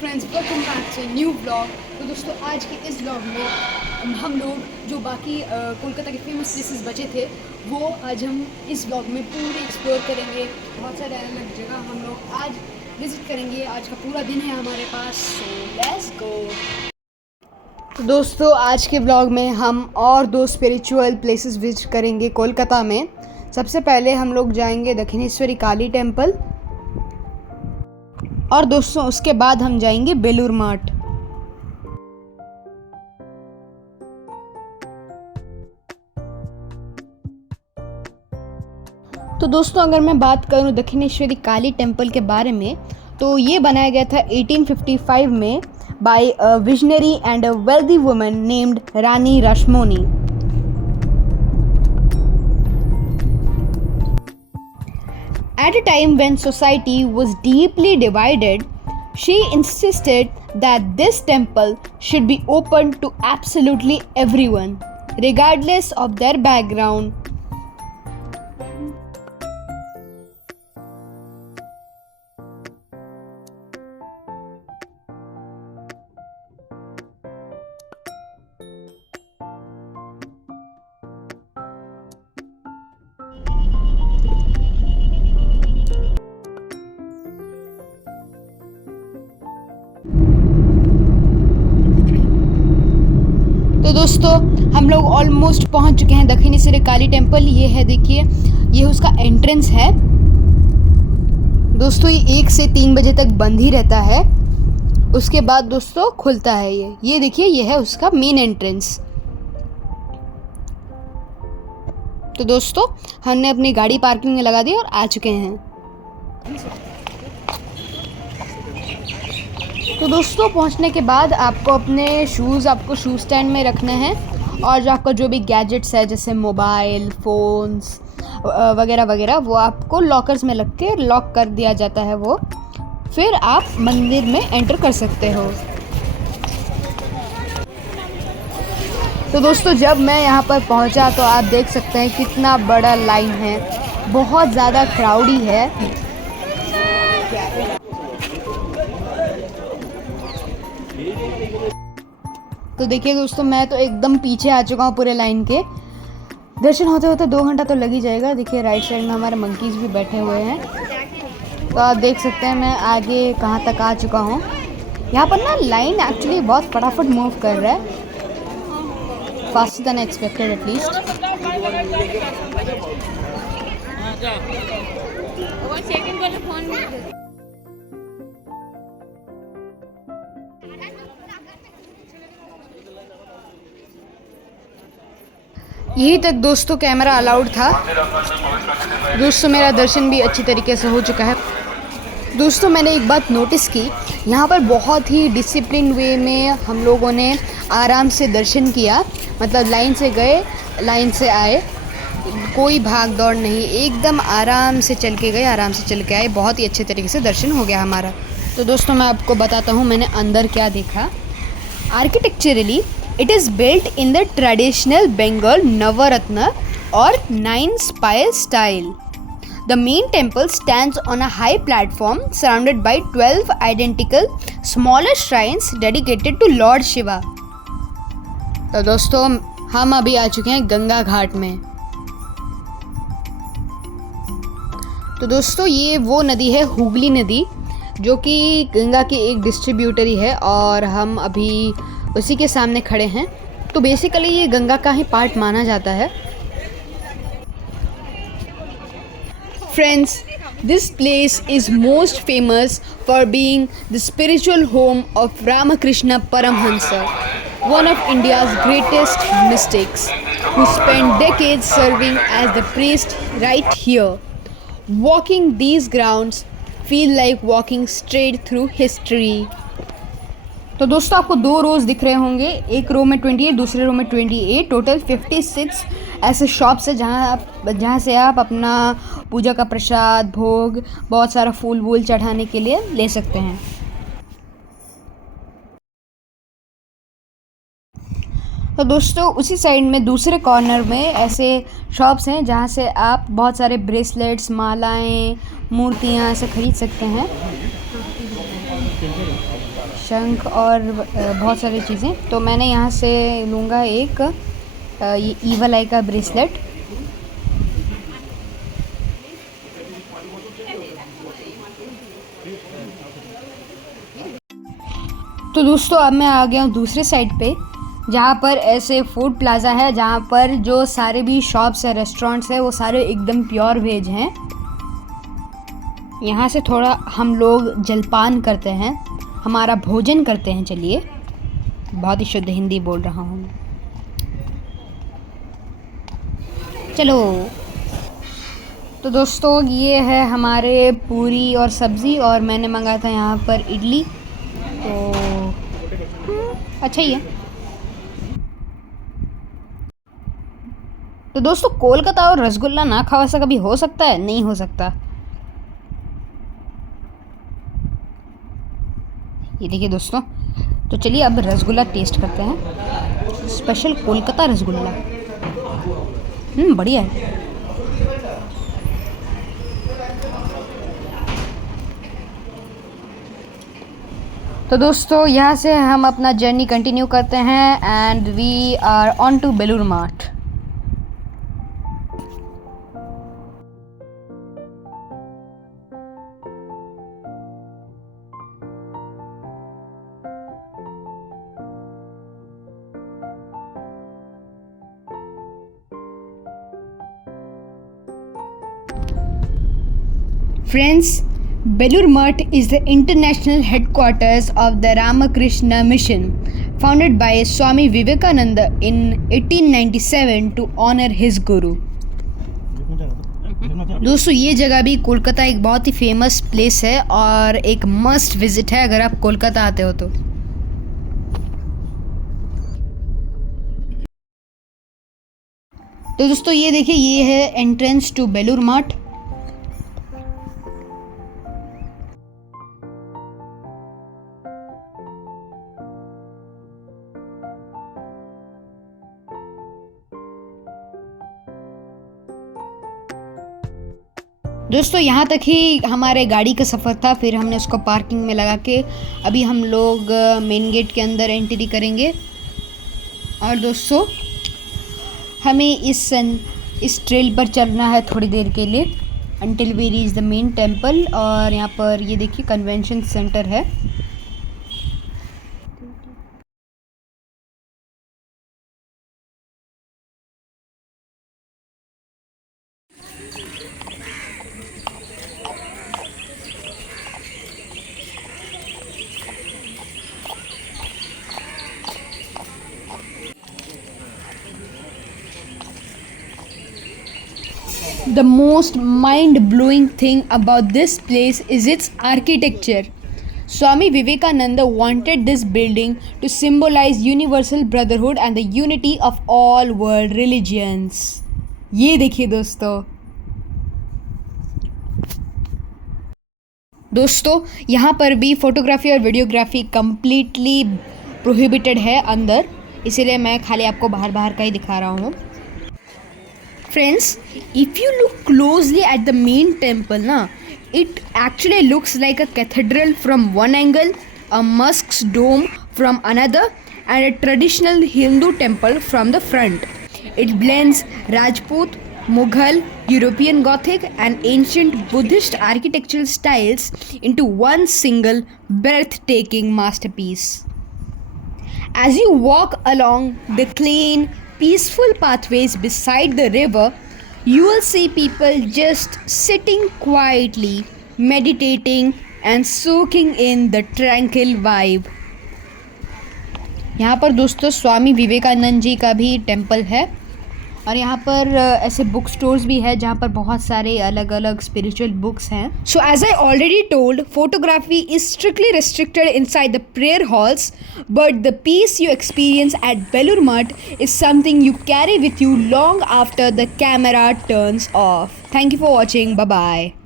Friends, welcome back to new blog. तो दोस्तों, आज के इस ब्लॉग में हम लोग जो बाकी कोलकाता के फेमस प्लेसेस बचे थे वो आज हम इस ब्लॉग में पूरे एक्सप्लोर करेंगे। बहुत सारे अलग जगह हम लोग आज विज़िट करेंगे। आज का पूरा दिन है हमारे पास, सो लेट्स गो। तो दोस्तों, आज के ब्लॉग में हम और दो स्पिरिचुअल प्लेसेस विजिट करेंगे कोलकाता में। सबसे पहले हम लोग जाएंगे दक्षिणेश्वरी काली टेम्पल और दोस्तों उसके बाद हम जाएंगे बेलूर मठ। तो दोस्तों, अगर मैं बात करूं दक्षिणेश्वरी काली टेम्पल के बारे में, तो ये बनाया गया था 1855 में by a visionary and a wealthy woman named Rani Rashmoni. At a time when society was deeply divided, she insisted that this temple should be open to absolutely everyone, regardless of their background. तो दोस्तों, हम लोग almost पहुंच चुके हैं दक्षिणेश्वरी काली temple. ये है, देखिए, ये उसका एंट्रेंस है। दोस्तों, ये 1 से 3 बजे तक बंद ही रहता है, उसके बाद दोस्तों खुलता है। ये देखिए, ये है उसका मेन एंट्रेंस। तो दोस्तों, हमने अपनी गाड़ी पार्किंग में लगा दी और आ चुके हैं। तो दोस्तों, पहुंचने के बाद आपको अपने आपको शूज़ स्टैंड में रखने हैं, और जो आपका जो भी गैजेट्स है जैसे मोबाइल फ़ोन्स वगैरह वगैरह, वो आपको लॉकर्स में लग के लॉक कर दिया जाता है। वो फिर आप मंदिर में एंटर कर सकते हो। तो दोस्तों, जब मैं यहाँ पर पहुँचा तो आप देख सकते हैं कितना बड़ा लाइन है, बहुत ज़्यादा क्राउडी है। तो देखिए दोस्तों, मैं तो एकदम पीछे आ चुका हूँ पूरे लाइन के। दर्शन होते होते 2 घंटा तो लग ही जाएगा। देखिए, राइट साइड में हमारे मंकीज़ भी बैठे हुए हैं। तो आप देख सकते हैं मैं आगे कहाँ तक आ चुका हूँ। यहाँ पर ना लाइन एक्चुअली बहुत फटाफट मूव कर रहा है, फास्टर देन एक्सपेक्टेड एटलीस्ट। यहीं तक दोस्तों कैमरा अलाउड था। दोस्तों, मेरा दर्शन भी अच्छी तरीके से हो चुका है। दोस्तों, मैंने एक बात नोटिस की, यहाँ पर बहुत ही डिसिप्लिन वे में हम लोगों ने आराम से दर्शन किया। मतलब लाइन से गए, लाइन से आए, कोई भाग दौड़ नहीं, एकदम आराम से चल के गए, आराम से चल के आए। बहुत ही अच्छे तरीके से दर्शन हो गया हमारा। तो दोस्तों, मैं आपको बताता हूँ मैंने अंदर क्या देखा। Architecturally it is built in the traditional Bengal Navaratna or 9 spire style. The main temple stands on a high platform surrounded by 12 identical smaller shrines dedicated to Lord Shiva. तो दोस्तों, हम अभी आ चुके हैं गंगा घाट में। तो दोस्तों, ये वो नदी है, हुगली नदी, जो कि गंगा की एक डिस्ट्रीब्यूटरी है, और हम अभी उसी के सामने खड़े हैं। तो बेसिकली ये गंगा का ही पार्ट माना जाता है। Friends, this place is most famous for being the spiritual home of Ramakrishna Paramahansa, one of India's greatest mystics, who spent decades serving as the priest right here. Walking these grounds feel like walking straight through history. तो दोस्तों, आपको 2 रोज़ दिख रहे होंगे, एक रो में 28, दूसरे रो में 28। टोटल 56 ऐसे शॉप्स है जहाँ से आप अपना पूजा का प्रसाद, भोग, बहुत सारा फूल वूल चढ़ाने के लिए ले सकते हैं। तो दोस्तों, उसी साइड में दूसरे कॉर्नर में ऐसे शॉप्स हैं जहाँ से आप बहुत सारे ब्रेसलेट्स, मालाएं, मूर्तियाँ ऐसे खरीद सकते हैं। शंख और बहुत सारी चीज़ें। तो मैंने यहाँ से लूँगा एक ये ईवल आई का ब्रेसलेट। तो दोस्तों अब मैं आ गया हूँ दूसरे साइड पे, जहाँ पर ऐसे फूड प्लाज़ा है, जहाँ पर जो सारे भी शॉप्स है, रेस्टोरेंट्स है, वो सारे एकदम प्योर वेज हैं। यहाँ से थोड़ा हम लोग जलपान करते हैं, हमारा भोजन करते हैं। चलिए, बहुत ही शुद्ध हिंदी बोल रहा हूँ। चलो। तो दोस्तों ये है हमारे पूरी और सब्ज़ी, और मैंने मंगाया था यहाँ पर इडली। तो अच्छा ही है। तो दोस्तों कोलकाता और रसगुल्ला ना खाओ, ऐसा कभी हो सकता है? नहीं हो सकता। ये देखिए दोस्तों, तो चलिए अब रसगुल्ला टेस्ट करते हैं। स्पेशल कोलकाता रसगुल्ला बढ़िया है। तो दोस्तों यहाँ से हम अपना जर्नी कंटिन्यू करते हैं, and we are on to Belur Math. Friends, Belur Mutt is the international headquarters of the Ramakrishna Mission, founded by Swami Vivekananda in 1897 to honor his guru. दोस्तों ये जगह भी कोलकाता एक बहुत ही फेमस प्लेस है और एक मस्ट विजिट है अगर आप कोलकाता आते हो तो। दोस्तों ये देखिए, ये है एंट्रेंस टू बेलूर मठ। दोस्तों यहाँ तक ही हमारे गाड़ी का सफ़र था, फिर हमने उसको पार्किंग में लगा के अभी हम लोग मेन गेट के अंदर एंट्री करेंगे। और दोस्तों हमें इस ट्रेल पर चलना है थोड़ी देर के लिए, until we reach the main temple. और यहाँ पर ये देखिए कन्वेंशन सेंटर है। The most mind-blowing thing about this place is its architecture. Swami Vivekananda wanted this building to symbolize universal brotherhood and the unity of all world religions. ये देखिए दोस्तों यहाँ पर भी फोटोग्राफी और वीडियोग्राफी कम्प्लीटली प्रोहिबिटेड है अंदर, इसीलिए मैं खाली आपको बाहर का ही दिखा रहा हूँ। Friends, if you look closely at the main temple, it actually looks like a cathedral from one angle, a mosque's dome from another, and a traditional Hindu temple from the front. It blends Rajput, Mughal, European Gothic, and ancient Buddhist architectural styles into one single breathtaking masterpiece. As you walk along the clean, peaceful pathways beside the river, you will see people just sitting quietly, meditating and soaking in the tranquil vibe. यहाँ पर दोस्तों स्वामी विवेकानंद जी का भी temple है, और यहाँ पर ऐसे बुक स्टोर्स भी है जहाँ पर बहुत सारे अलग अलग स्पिरिचुअल बुक्स हैं. So as I already told, photography is strictly restricted inside the prayer halls, but the peace you experience at Belur Mutt is something you carry with you long after the camera turns off. Thank you for watching. Bye bye.